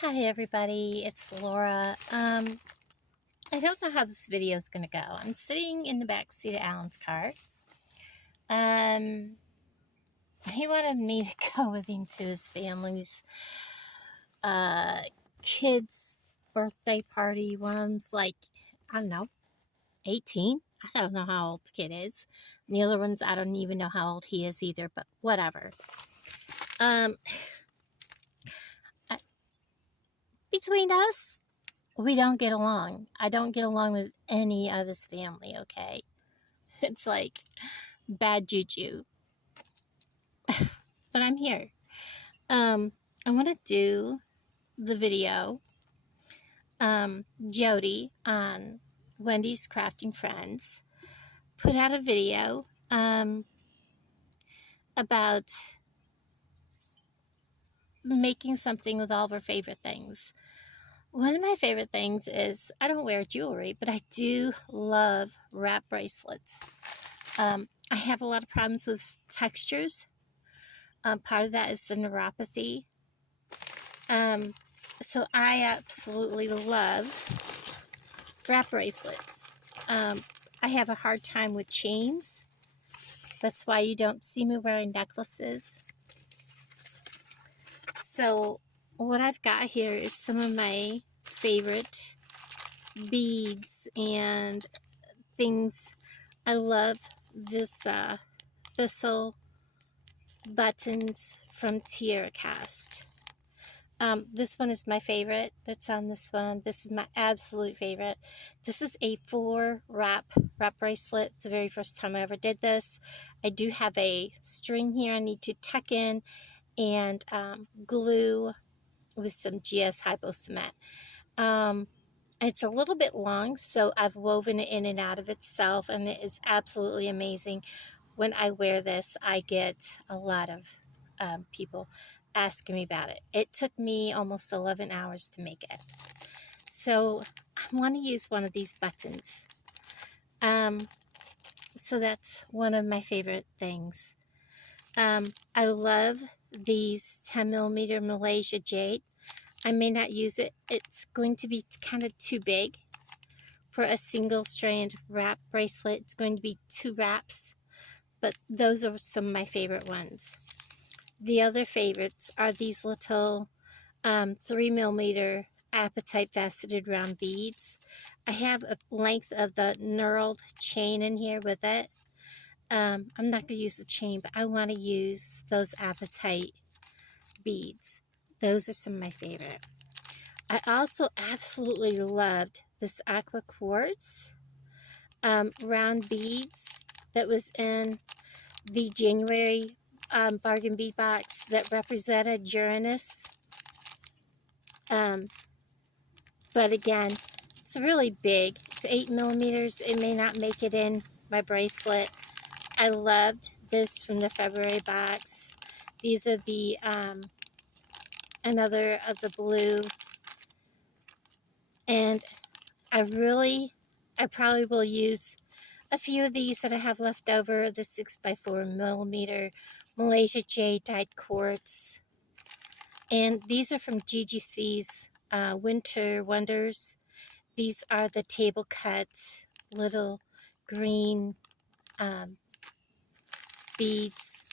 Hi everybody, it's Laura. I don't know how this video is going to go. I'm sitting in the back seat of Alan's car. He wanted me to go with him to his family's kid's birthday party. One's like, I don't know, 18. I don't know how old the kid is. And the other ones, I don't even know how old he is either, but whatever. Between us, we don't get along. I don't get along with any of his family, okay? It's like bad juju. But I'm here. I want to do the video, Jody on Wendy's Crafting Friends put out a video about making something with all of her favorite things. One of my favorite things is, I don't wear jewelry, but I do love wrap bracelets. I have a lot of problems with textures. Part of that is the neuropathy. So I absolutely love wrap bracelets. I have a hard time with chains. That's why you don't see me wearing necklaces. So what I've got here is some of my favorite beads and things. I love this thistle buttons from Tierra Cast. This one is my favorite. That's on this one. This is my absolute favorite. This is a 4 wrap bracelet. It's the very first time I ever did this. I do have a string here I need to tuck in and glue with some GS Hypo Cement. It's a little bit long, so I've woven it in and out of itself, and it is absolutely amazing. When I wear this, I get a lot of people asking me about it. It took me almost 11 hours to make it. So I want to use one of these buttons. So that's one of my favorite things. I love these 10mm Malaysia jade. I may not use it. It's going to be kind of too big for a single strand wrap bracelet. It's going to be 2 wraps, but those are some of my favorite ones. The other favorites are these little 3mm apatite faceted round beads. I have a length of the knurled chain in here with it. I'm not going to use the chain, but I want to use those apatite beads. Those are some of my favorite. I also absolutely loved this aqua quartz round beads that was in the January bargain bead box that represented Uranus. But again, it's really big. It's 8mm. It may not make it in my bracelet. I loved this from the February box. These are the another of the blue, and I probably will use a few of these that I have left over. The 6x4mm Malaysia jade dyed quartz, and these are from GGC's Winter Wonders. These are the table cut little green beads,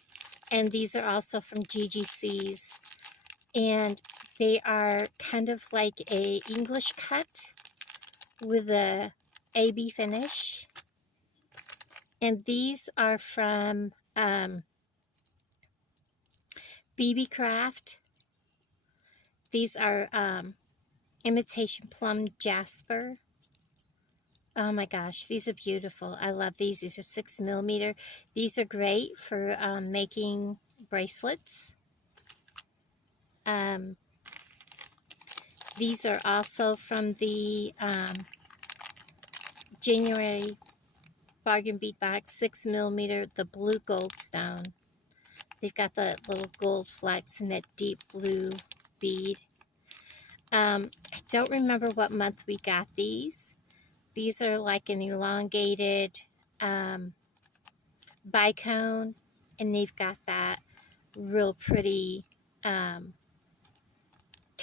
and these are also from GGC's, and they are kind of like a English cut with a AB finish. And these are from BB Craft. These are imitation plum jasper. Oh my gosh, these are beautiful. I love these. These are 6mm. These are great for making bracelets. These are also from the January bargain bead box, 6mm, the blue gold stone. They've got the little gold flecks and that deep blue bead. I don't remember what month we got these. These are like an elongated bicone, and they've got that real pretty kind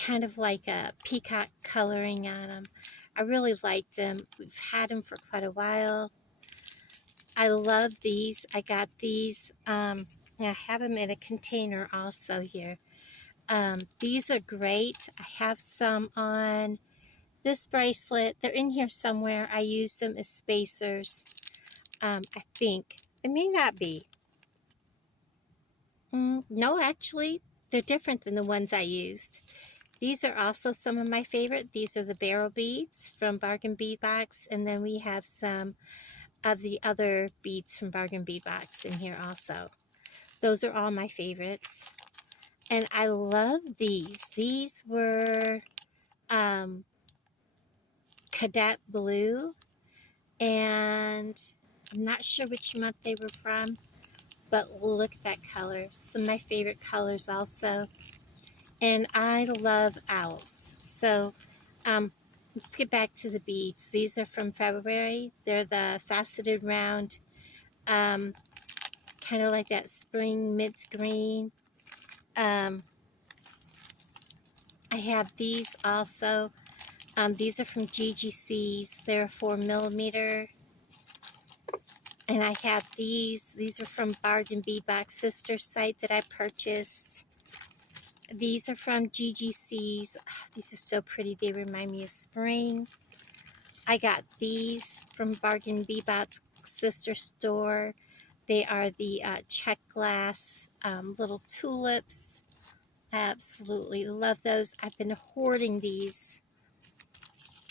kind of like a peacock coloring on them. I really liked them. We've had them for quite a while. I love these. I got these. I have them in a container also here. These are great. I have some on this bracelet. They're in here somewhere. I use them as spacers. I think. It may not be. No, actually, they're different than the ones I used. These are also some of my favorite. These are the barrel beads from Bargain Bead Box. And then we have some of the other beads from Bargain Bead Box in here also. Those are all my favorites. And I love these. These were Cadet Blue. And I'm not sure which month they were from. But look at that color. Some of my favorite colors also. And I love owls. So let's get back to the beads. These are from February. They're the faceted round, kind of like that spring mint green. I have these also. These are from GGC's. They're 4mm. And I have these. These are from Bargain Bead Box sister site that I purchased. These are from GGC's. These are so pretty. They remind me of spring. I got these from Bargain Bead Box sister store. They are the check glass little tulips. I absolutely love those. I've been hoarding these.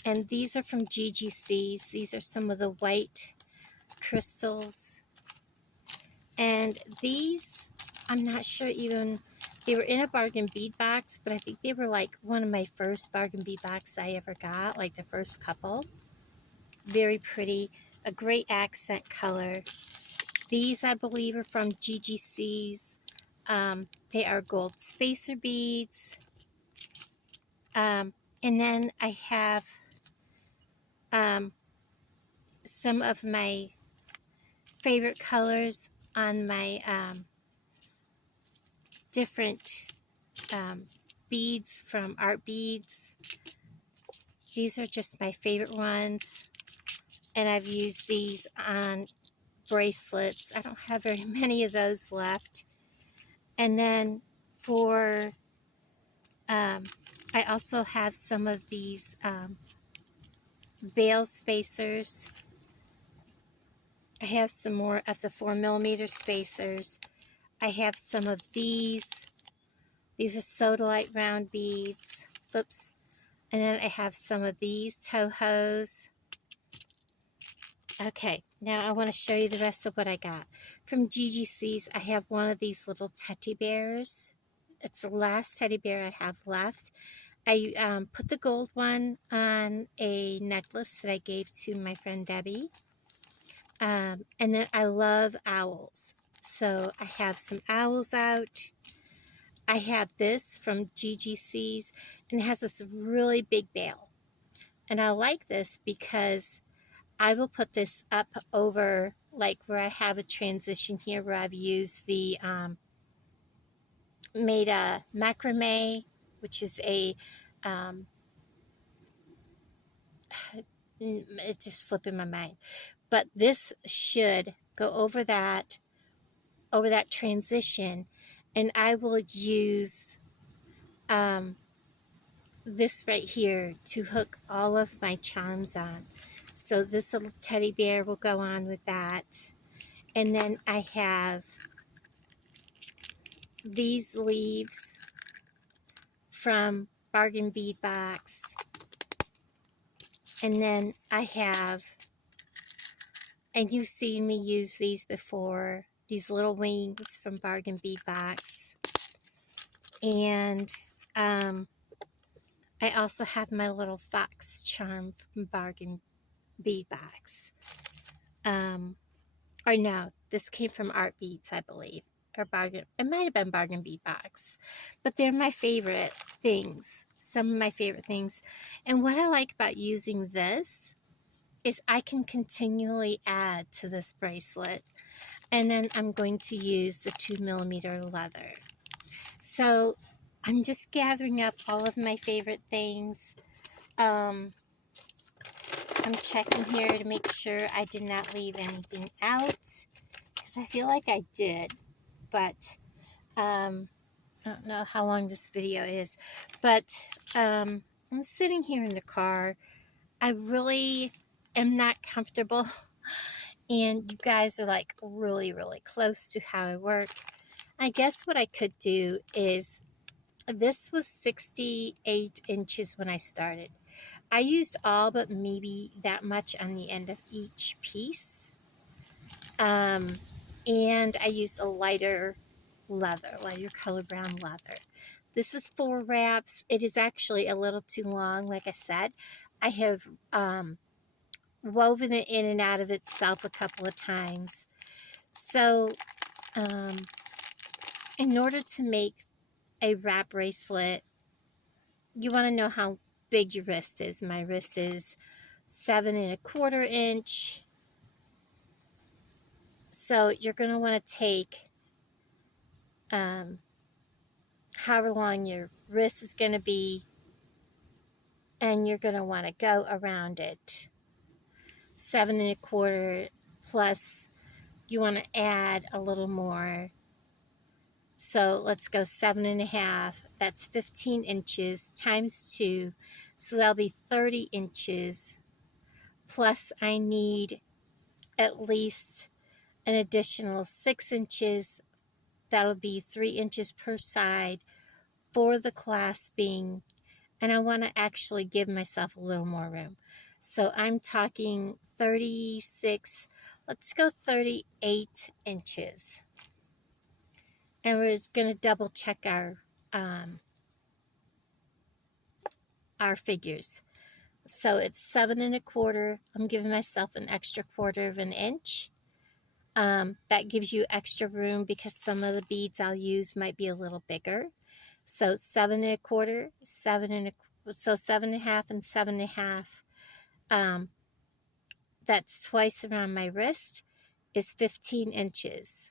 And these are from GGC's. These are some of the white crystals. And these, I'm not sure even... They were in a Bargain Bead Box, but I think they were like one of my first Bargain Bead Box I ever got, like the first couple. Very pretty, a great accent color. These, I believe, are from GGC's. They are gold spacer beads. And then I have some of my favorite colors on my different beads from Art Beads. These are just my favorite ones, and I've used these on bracelets. I don't have very many of those left. And then for I also have some of these veil spacers. I have some more of the 4mm spacers. I have some of these. These are Sodalite round beads. Oops. And then I have some of these Tohos. Okay, now I want to show you the rest of what I got. From GGC's, I have one of these little teddy bears. It's the last teddy bear I have left. I put the gold one on a necklace that I gave to my friend Debbie. And then I love owls. So I have some owls out. I have this from GGC's, and it has this really big bail. And I like this because I will put this up over, like where I have a transition here where I've used the made a macrame, which is a, it's just slipping my mind. But this should go over that transition, and I will use this right here to hook all of my charms on. So this little teddy bear will go on with that. And then I have these leaves from Bargain Bead Box. And then I have, and you've seen me use these before, these little wings from Bargain Bead Box. And I also have my little fox charm from Bargain Bead Box. Or no, this came from Art Beads, I believe. Or Bargain, it might have been Bargain Bead Box. But they're my favorite things. Some of my favorite things. And what I like about using this is I can continually add to this bracelet. And then I'm going to use the 2mm leather. So I'm just gathering up all of my favorite things. I'm checking here to make sure I did not leave anything out, because I feel like I did, but I don't know how long this video is, but I'm sitting here in the car. I really am not comfortable, and you guys are like really, really close to how I work. I guess what I could do is, this was 68 inches when I started. I used all but maybe that much on the end of each piece. And I used a lighter color brown leather. This is 4 wraps. It is actually a little too long, like I said. I have woven it in and out of itself a couple of times. So in order to make a wrap bracelet, you want to know how big your wrist is. My wrist is 7 1/4 inch. So you're going to want to take however long your wrist is going to be, and you're going to want to go around it 7 1/4, plus you want to add a little more. So let's go 7 1/2. That's 15 inches times 2. So that'll be 30 inches. Plus I need at least an additional 6 inches. That'll be 3 inches per side for the clasping. And I want to actually give myself a little more room. So I'm talking 36, let's go 38 inches. And we're going to double check our figures. So it's 7 1/4. I'm giving myself an extra 1/4 of an inch. That gives you extra room because some of the beads I'll use might be a little bigger. So 7 1/4, 7 1/2 and 7 1/2. That's twice around my wrist, is 15 inches.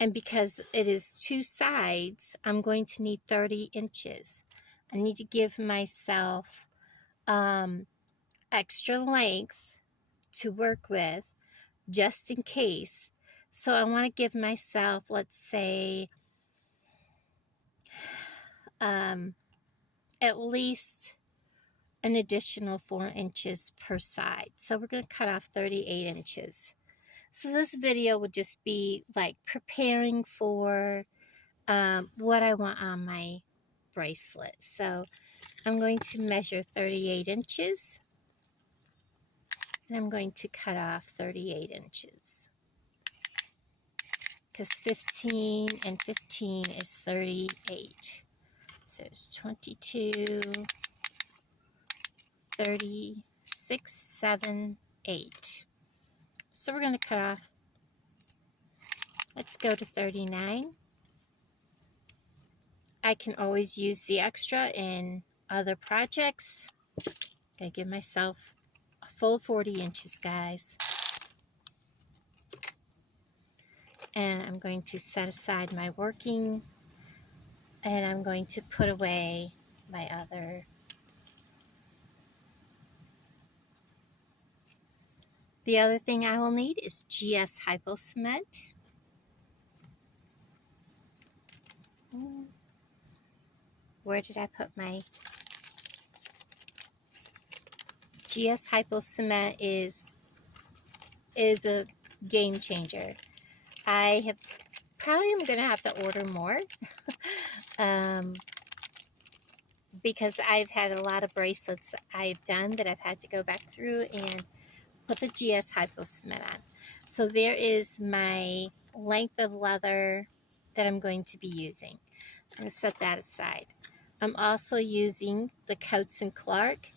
And because it is 2 sides, I'm going to need 30 inches. I need to give myself extra length to work with, just in case. So I want to give myself, let's say, at least an additional 4 inches per side. So we're going to cut off 38 inches. So this video would just be like preparing for what I want on my bracelet. So I'm going to measure 38 inches. And I'm going to cut off 38 inches. Because 15 and 15 is 38. So it's 22, 36, 7, 8. So we're going to cut off. Let's go to 39. I can always use the extra in other projects. I'm going to give myself a full 40 inches, guys. And I'm going to set aside my working, and I'm going to put away my other. The other thing I will need is GS Hypo Cement. Where did I put my GS Hypo Cement? Is a game changer. I have probably am going to have to order more because I've had a lot of bracelets I've done that I've had to go back through and put the GS Hypo Cement on. So there is my length of leather that I'm going to be using. I'm going to set that aside. I'm also using the Coats & Clark.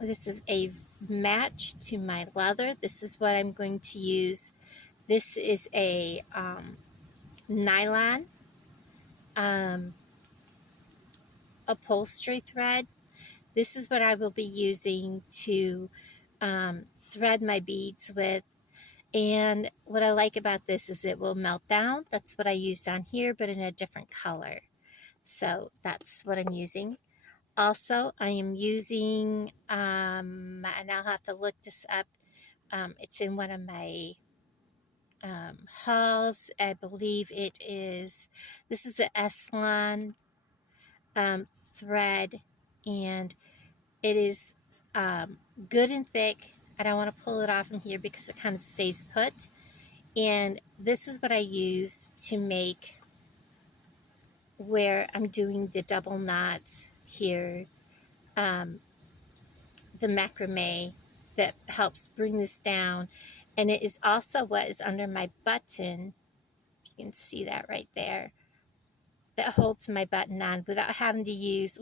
This is a match to my leather. This is what I'm going to use. This is a nylon upholstery thread. This is what I will be using to thread my beads with. And what I like about this is it will melt down. That's what I used on here, but in a different color. So that's what I'm using. Also, I am using, and I'll have to look this up. It's in one of my hauls. I believe it is, this is the Eslon thread, and it is good and thick. I don't want to pull it off from here because it kind of stays put. And this is what I use to make where I'm doing the double knots here, the macrame that helps bring this down. And it is also what is under my button. You can see that right there. That holds my button on without having to use,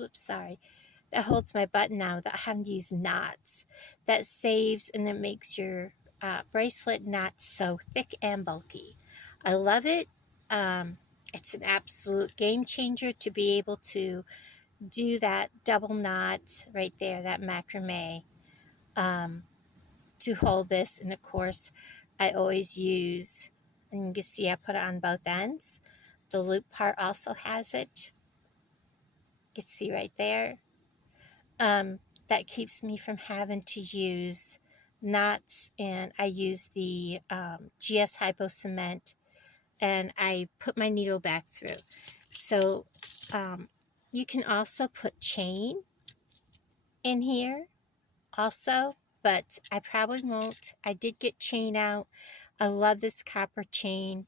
that holds my button on without having to use knots. That saves and it makes your bracelet not so thick and bulky. I love it. It's an absolute game changer to be able to do that double knot right there, that macrame, to hold this. And of course, I always use, and you can see I put it on both ends. The loop part also has it. You can see right there. That keeps me from having to use knots, and I use the GS Hypo Cement, and I put my needle back through. So you can also put chain in here also, but I probably won't. I did get chain out. I love this copper chain.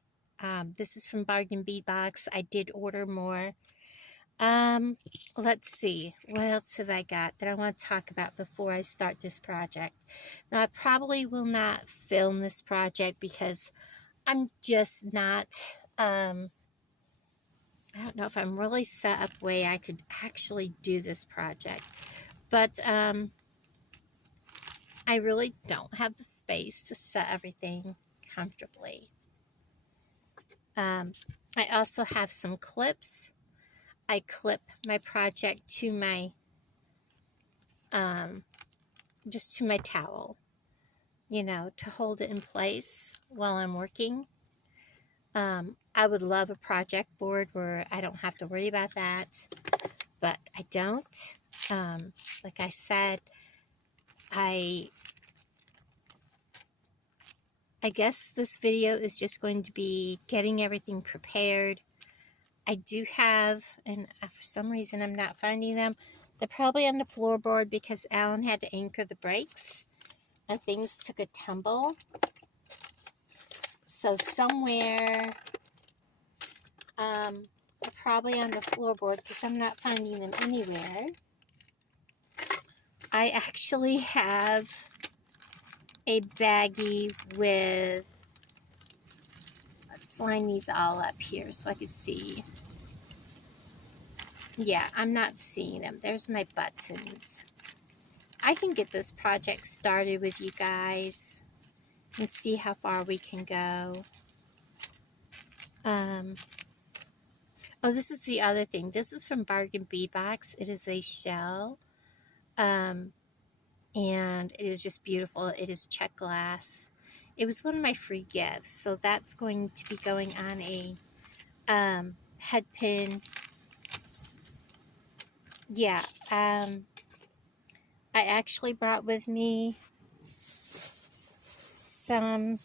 This is from Bargain Bead Box. I did order more. Let's see. What else have I got that I want to talk about before I start this project? Now, I probably will not film this project because I'm just not, I don't know if I'm really set up way I could actually do this project. But, I really don't have the space to set everything comfortably. I also have some clips. I clip my project to my, just to my towel, you know, to hold it in place while I'm working. I would love a project board where I don't have to worry about that, but I don't. Like I said, I guess this video is just going to be getting everything prepared. I do have, and for some reason I'm not finding them. They're probably on the floorboard because Alan had to anchor the brakes and things took a tumble. So somewhere, they're probably on the floorboard because I'm not finding them anywhere. I actually have a baggie with, let's line these all up here so I can see. Yeah, I'm not seeing them. There's my buttons. I can get this project started with you guys and see how far we can go. Oh, this is the other thing. This is from Bargain Bead Box. It is a shell. And it is just beautiful. It is check glass. It was one of my free gifts. So that's going to be going on a head pin. Yeah, I actually brought with me some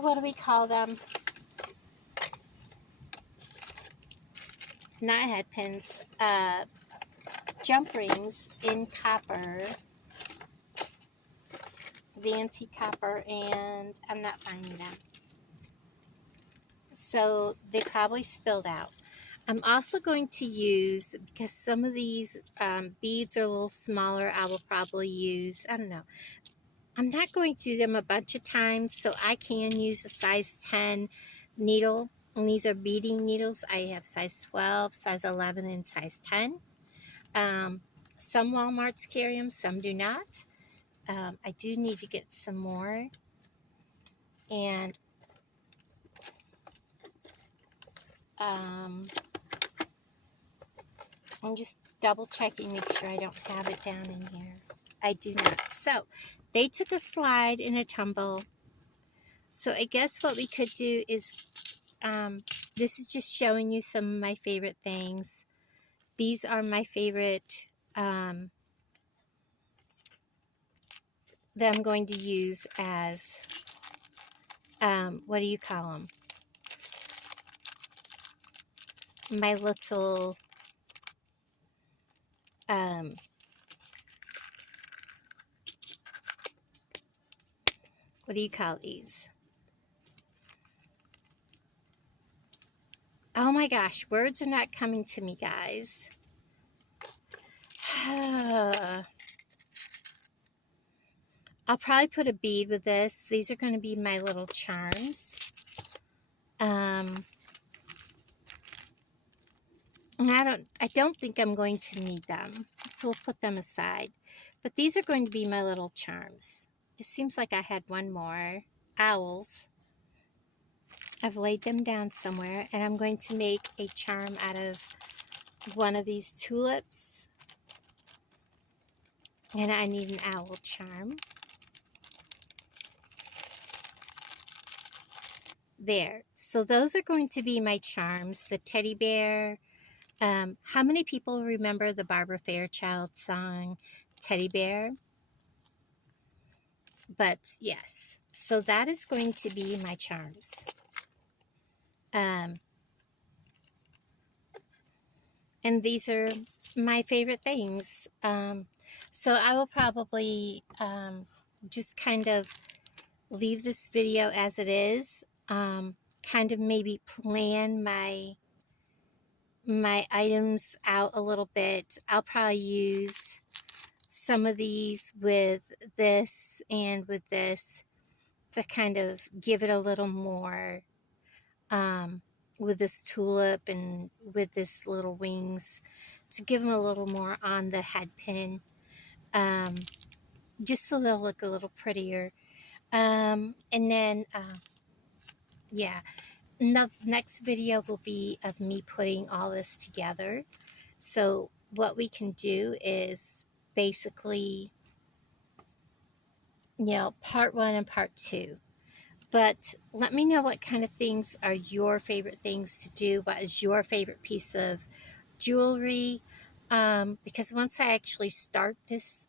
what do we call them? Not head pins, jump rings in copper, the antique copper, and I'm not finding them. So they probably spilled out. I'm also going to use, because some of these beads are a little smaller, I will probably use, I don't know. I'm not going through them a bunch of times, so I can use a size 10 needle. And these are beading needles. I have size 12, size 11, and size 10. Some Walmarts carry them, some do not. I do need to get some more. And I'm just double checking, make sure I don't have it down in here. I do not. So they took a slide and a tumble. So I guess what we could do is, this is just showing you some of my favorite things. These are my favorite that I'm going to use as, what do you call them? My little, what do you call these? Oh my gosh, words are not coming to me, guys. I'll probably put a bead with this. These are going to be my little charms. And I don't think I'm going to need them, so we'll put them aside. But these are going to be my little charms. It seems like I had one more. Owls. I've laid them down somewhere, and I'm going to make a charm out of one of these tulips. And I need an owl charm. There. So those are going to be my charms. The teddy bear. How many people remember the Barbara Fairchild song, Teddy Bear? But yes, so that is going to be my charms. And these are my favorite things. So I will probably just kind of leave this video as it is. Kind of maybe plan my items out a little bit. I'll probably use some of these with this and with this to kind of give it a little more, with this tulip and with this little wings, to give them a little more on the head pin, just so they'll look a little prettier. And then, yeah, the next video will be of me putting all this together. So what we can do is basically, you know, part 1 and part 2. But let me know what kind of things are your favorite things to do. What is your favorite piece of jewelry? Because once I actually start this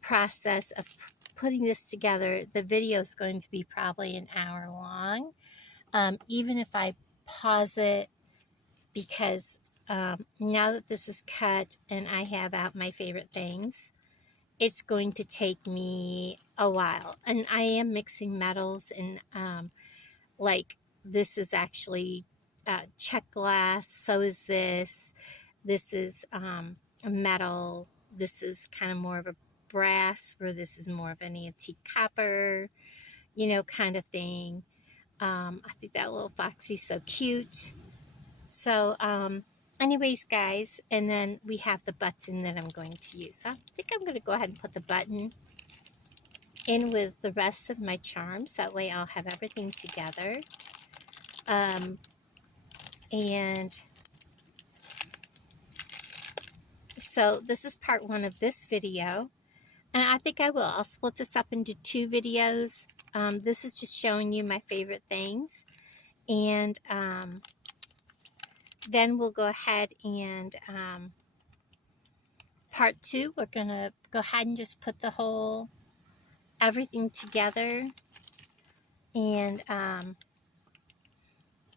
process of putting this together, the video is going to be probably an hour long. Even if I pause it, because now that this is cut and I have out my favorite things, it's going to take me a while. And I am mixing metals, and like this is actually check glass, so is this. This is a metal. This is kind of more of a brass, where this is more of an antique copper, you know, kind of thing. I think that little foxy's so cute. So, anyways, guys, and then we have the button that I'm going to use. So I think I'm going to go ahead and put the button in with the rest of my charms. That way I'll have everything together. And so this is part 1 of this video. And I think I'll split this up into 2 videos. This is just showing you my favorite things. And then we'll go ahead and part 2, we're going to go ahead and just put the whole everything together. And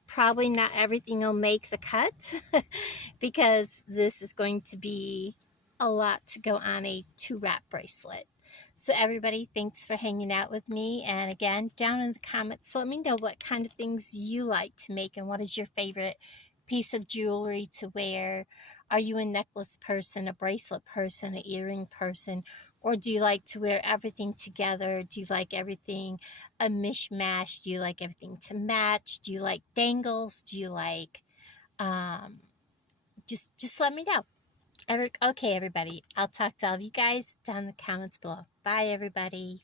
probably not everything will make the cut because this is going to be a lot to go on a 2-wrap bracelet. So everybody, thanks for hanging out with me. And again, down in the comments, let me know what kind of things you like to make and what is your favorite piece of jewelry to wear. Are you a necklace person, a bracelet person, an earring person? Or do you like to wear everything together? Do you like everything a mishmash? Do you like everything to match? Do you like dangles? Do you like, just let me know. Okay, everybody. I'll talk to all of you guys down in the comments below. Bye, everybody.